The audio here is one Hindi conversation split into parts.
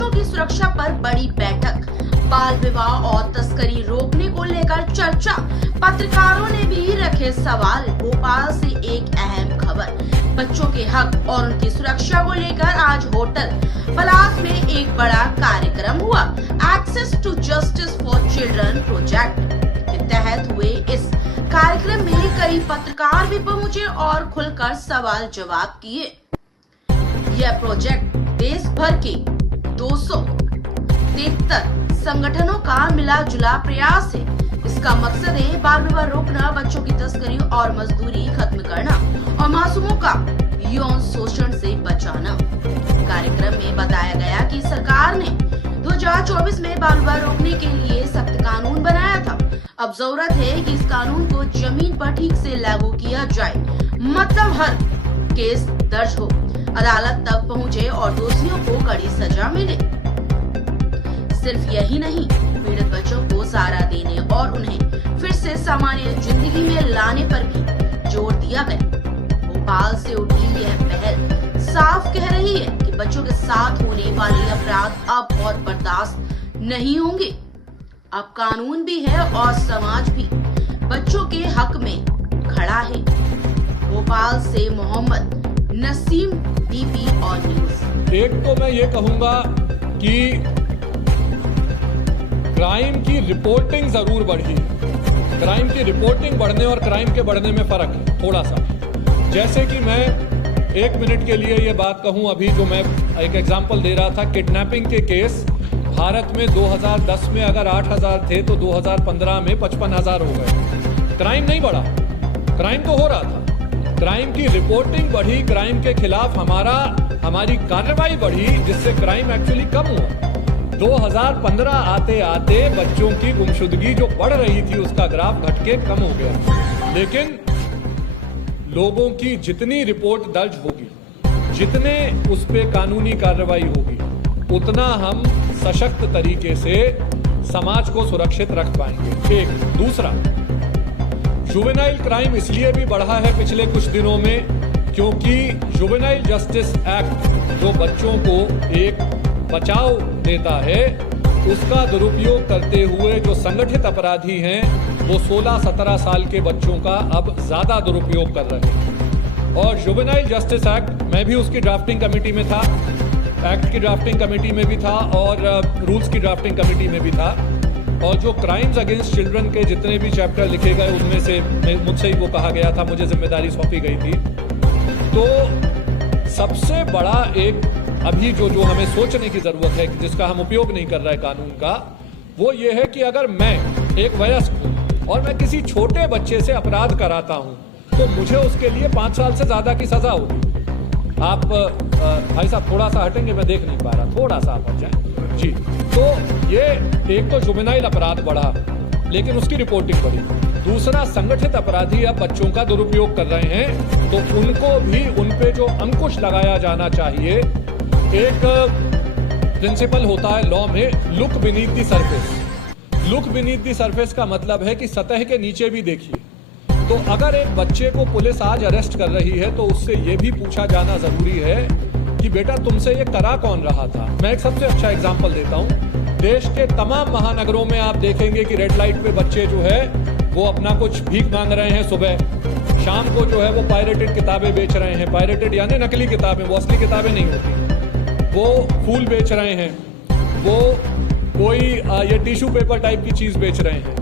बच्चों की सुरक्षा पर बड़ी बैठक, बाल विवाह और तस्करी रोकने को लेकर चर्चा, पत्रकारों ने भी रखे सवाल। भोपाल से एक अहम खबर, बच्चों के हक और उनकी सुरक्षा को लेकर आज होटल पलास में एक बड़ा कार्यक्रम हुआ। Access to justice for children project के तहत हुए इस कार्यक्रम में कई पत्रकार भी पहुंचे और खुलकर सवाल जवाब किए। यह प्रोजेक्ट देश भर के 273 संगठनों का मिला जुला प्रयास है। इसका मकसद है बाल विवाह रोकना, बच्चों की तस्करी और मजदूरी खत्म करना और मासूमों का यौन शोषण से बचाना। कार्यक्रम में बताया गया कि सरकार ने 2024 में बाल विवाह रोकने के लिए सख्त कानून बनाया था। अब जरूरत है कि इस कानून को जमीन पर ठीक से लागू किया जाए, मतलब हर केस दर्ज हो, अदालत तक पहुंचे और दोषियों को कड़ी सजा मिले। सिर्फ यही नहीं, पीड़ित बच्चों को सहारा देने और उन्हें फिर से सामान्य जिंदगी में लाने पर भी जोर दिया गया। भोपाल से उठी यह पहल साफ कह रही है कि बच्चों के साथ होने वाले अपराध अब और बर्दाश्त नहीं होंगे। अब कानून भी है और समाज भी बच्चों के हक में खड़ा है। भोपाल से मोहम्मद नसीम, डीपी और न्यूज। एक तो मैं ये कहूंगा कि क्राइम की रिपोर्टिंग जरूर बढ़ी। क्राइम की रिपोर्टिंग बढ़ने और क्राइम के बढ़ने में फर्क है थोड़ा सा। जैसे कि मैं एक मिनट के लिए ये बात कहूं, अभी जो मैं एक एग्जांपल दे रहा था, किडनैपिंग के केस भारत में 2010 में अगर 8000 थे तो 2015 में 55,000 हो गए। क्राइम नहीं बढ़ा, क्राइम तो हो रहा था। क्राइम की रिपोर्टिंग बढ़ी, क्राइम के खिलाफ हमारी कार्रवाई बढ़ी, जिससे क्राइम एक्चुअली कम हुआ। 2015 आते आते बच्चों की गुमशुदगी जो बढ़ रही थी उसका ग्राफ घट के कम हो गया। लेकिन लोगों की जितनी रिपोर्ट दर्ज होगी, जितने उस पे कानूनी कार्रवाई होगी, उतना हम सशक्त तरीके से समाज को सुरक्षित रख पाएंगे। एक दूसरा, जुवेनाइल क्राइम इसलिए भी बढ़ा है पिछले कुछ दिनों में क्योंकि जुवेनाइल जस्टिस एक्ट जो बच्चों को एक बचाव देता है, उसका दुरुपयोग करते हुए जो संगठित अपराधी हैं वो 16-17 साल के बच्चों का अब ज्यादा दुरुपयोग कर रहे हैं। और जुवेनाइल जस्टिस एक्ट, मैं भी उसकी ड्राफ्टिंग कमेटी में था, एक्ट की ड्राफ्टिंग कमेटी में भी था और रूल्स की ड्राफ्टिंग कमेटी में भी था। और जो क्राइम्स अगेंस्ट चिल्ड्रन के जितने भी चैप्टर लिखे गए उनमें से मुझसे ही वो कहा गया था, मुझे जिम्मेदारी सौंपी गई थी। तो सबसे बड़ा एक अभी जो हमें सोचने की जरूरत है, जिसका हम उपयोग नहीं कर रहे कानून का, वो ये है कि अगर मैं एक वयस्क हूँ और मैं किसी छोटे बच्चे से अपराध कराता हूँ तो मुझे उसके लिए 5 साल से ज्यादा की सजा होगी। आप भाई साहब थोड़ा सा हटेंगे, मैं देख नहीं पा रहा, थोड़ा सा आप हट जाएं जी। तो ये एक तो जुवेनाइल अपराध बढ़ा लेकिन उसकी रिपोर्टिंग बढ़ी। दूसरा, संगठित अपराधी अब बच्चों का दुरुपयोग कर रहे हैं तो उनको भी, उन पे जो अंकुश लगाया जाना चाहिए। एक प्रिंसिपल होता है लॉ में, look beneath the surface. Look beneath the surface का मतलब है कि सतह के नीचे भी देखिए। तो अगर एक बच्चे को पुलिस आज अरेस्ट कर रही है तो उससे ये भी पूछा जाना जरूरी है कि बेटा तुमसे ये करा कौन रहा था। मैं एक सबसे अच्छा एग्जांपल देता हूँ। देश के तमाम महानगरों में आप देखेंगे कि रेड लाइट पे बच्चे जो है वो अपना कुछ भीख मांग रहे हैं सुबह, शाम को जो है वो पायरेटेड किताबें बेच रहे हैं। पायरेटेड यानी नकली किताबें, वो असली किताबें नहीं होती। वो फूल बेच रहे हैं, वो कोई ये टिश्यू पेपर टाइप की चीज बेच रहे हैं।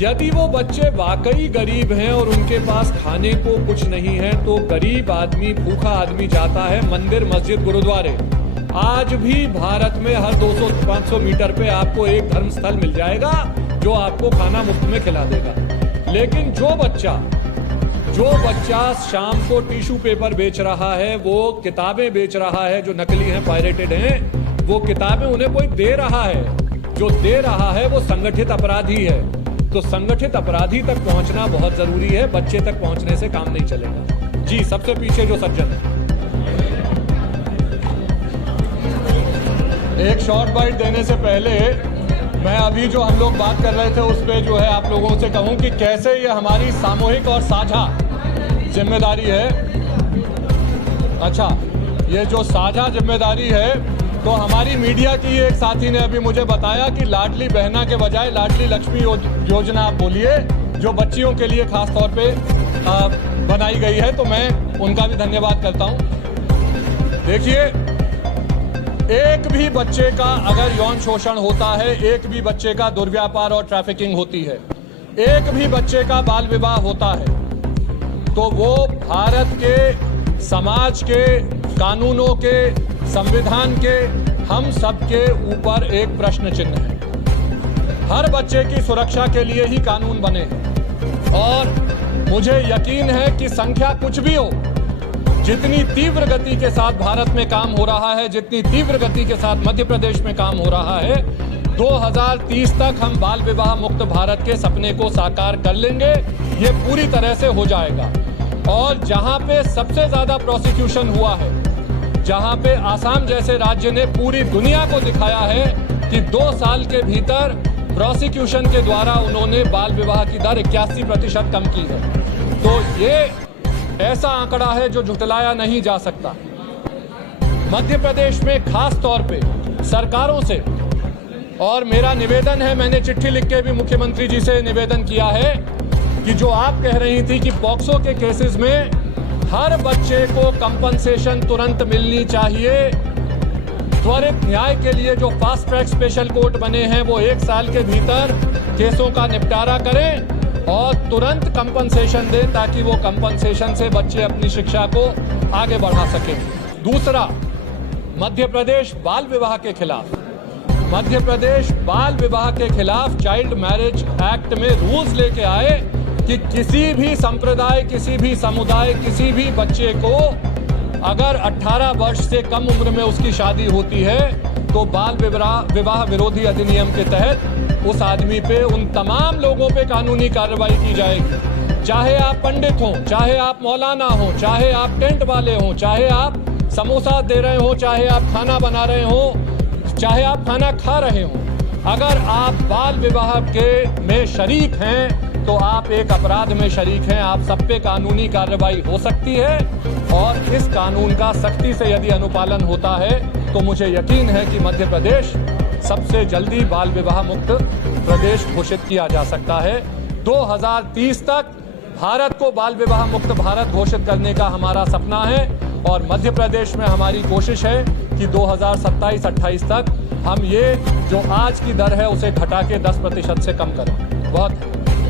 यदि वो बच्चे वाकई गरीब हैं और उनके पास खाने को कुछ नहीं है तो गरीब आदमी, भूखा आदमी जाता है मंदिर, मस्जिद, गुरुद्वारे। आज भी भारत में हर 200-500 मीटर पे आपको एक धर्म स्थल मिल जाएगा जो आपको खाना मुफ्त में खिला देगा। लेकिन जो बच्चा शाम को टिश्यू पेपर बेच रहा है, वो किताबें बेच रहा है जो नकली हैं, पायरेटेड हैं, वो किताबें उन्हें कोई दे रहा है, जो दे रहा है वो संगठित अपराधी है। तो संगठित अपराधी तक पहुंचना बहुत जरूरी है, बच्चे तक पहुंचने से काम नहीं चलेगा। जी, सबसे पीछे जो सज्जन है, एक शॉर्ट बाइट देने से पहले मैं अभी जो हम लोग बात कर रहे थे उस पे जो है आप लोगों से कहूं कि कैसे ये हमारी सामूहिक और साझा जिम्मेदारी है। अच्छा, ये जो साझा जिम्मेदारी है तो हमारी मीडिया की एक साथी ने अभी मुझे बताया कि लाडली बहना के बजाय लाडली लक्ष्मी योजना आप बोलिए, जो बच्चियों के लिए खास तौर पे बनाई गई है, तो मैं उनका भी धन्यवाद करता हूं। देखिए, एक भी बच्चे का अगर यौन शोषण होता है, एक भी बच्चे का दुर्व्यापार और ट्रैफिकिंग होती है, एक भी बच्चे का बाल विवाह होता है, तो वो भारत के समाज के कानूनों के संविधान के हम सबके ऊपर एक प्रश्न चिन्ह है। हर बच्चे की सुरक्षा के लिए ही कानून बने हैं और मुझे यकीन है कि संख्या कुछ भी हो, जितनी तीव्र गति के साथ भारत में काम हो रहा है, जितनी तीव्र गति के साथ मध्य प्रदेश में काम हो रहा है, 2030 तक हम बाल विवाह मुक्त भारत के सपने को साकार कर लेंगे। ये पूरी तरह से हो जाएगा। और जहां पे सबसे ज्यादा प्रोसिक्यूशन हुआ है, जहां पे आसाम जैसे राज्य ने पूरी दुनिया को दिखाया है कि 2 साल के भीतर प्रोसिक्यूशन के द्वारा उन्होंने बाल विवाह की दर 81% कम की है, तो ये ऐसा आंकड़ा है जो झुटलाया नहीं जा सकता। मध्य प्रदेश में खास तौर पे सरकारों से, और मेरा निवेदन है, मैंने चिट्ठी लिख के भी मुख्यमंत्री जी से निवेदन किया है कि जो आप कह रही थी कि पॉक्सो के केसेस में हर बच्चे को कंपनसेशन तुरंत मिलनी चाहिए, त्वरित न्याय के लिए जो फास्ट ट्रैक स्पेशल कोर्ट बने हैं वो 1 साल के भीतर केसों का निपटारा करें और तुरंत कंपनसेशन दें, ताकि वो कंपनसेशन से बच्चे अपनी शिक्षा को आगे बढ़ा सकें। दूसरा, मध्य प्रदेश बाल विवाह के खिलाफ, मध्य प्रदेश बाल विवाह के खिलाफ चाइल्ड मैरिज एक्ट में रूल्स लेके आए कि किसी भी संप्रदाय, किसी भी समुदाय, किसी भी बच्चे को अगर 18 वर्ष से कम उम्र में उसकी शादी होती है तो बाल विवाह विरोधी अधिनियम के तहत उस आदमी पे, उन तमाम लोगों पे कानूनी कार्रवाई की जाएगी। चाहे आप पंडित हों, चाहे आप मौलाना हों, चाहे आप टेंट वाले हों, चाहे आप समोसा दे रहे हों, चाहे आप खाना बना रहे हों, चाहे आप खाना खा रहे हों, अगर आप बाल विवाह में शरीक हैं तो आप एक अपराध में शरीक हैं। आप सब पे कानूनी कार्रवाई हो सकती है और इस कानून का सख्ती से यदि अनुपालन होता है तो मुझे यकीन है कि मध्य प्रदेश सबसे जल्दी बाल विवाह मुक्त प्रदेश घोषित किया जा सकता है। 2030 तक भारत को बाल विवाह मुक्त भारत घोषित करने का हमारा सपना है और मध्य प्रदेश में हमारी कोशिश है कि 2027-28 तक हम ये जो आज की दर है उसे घटा के 10% से कम करें। बहुत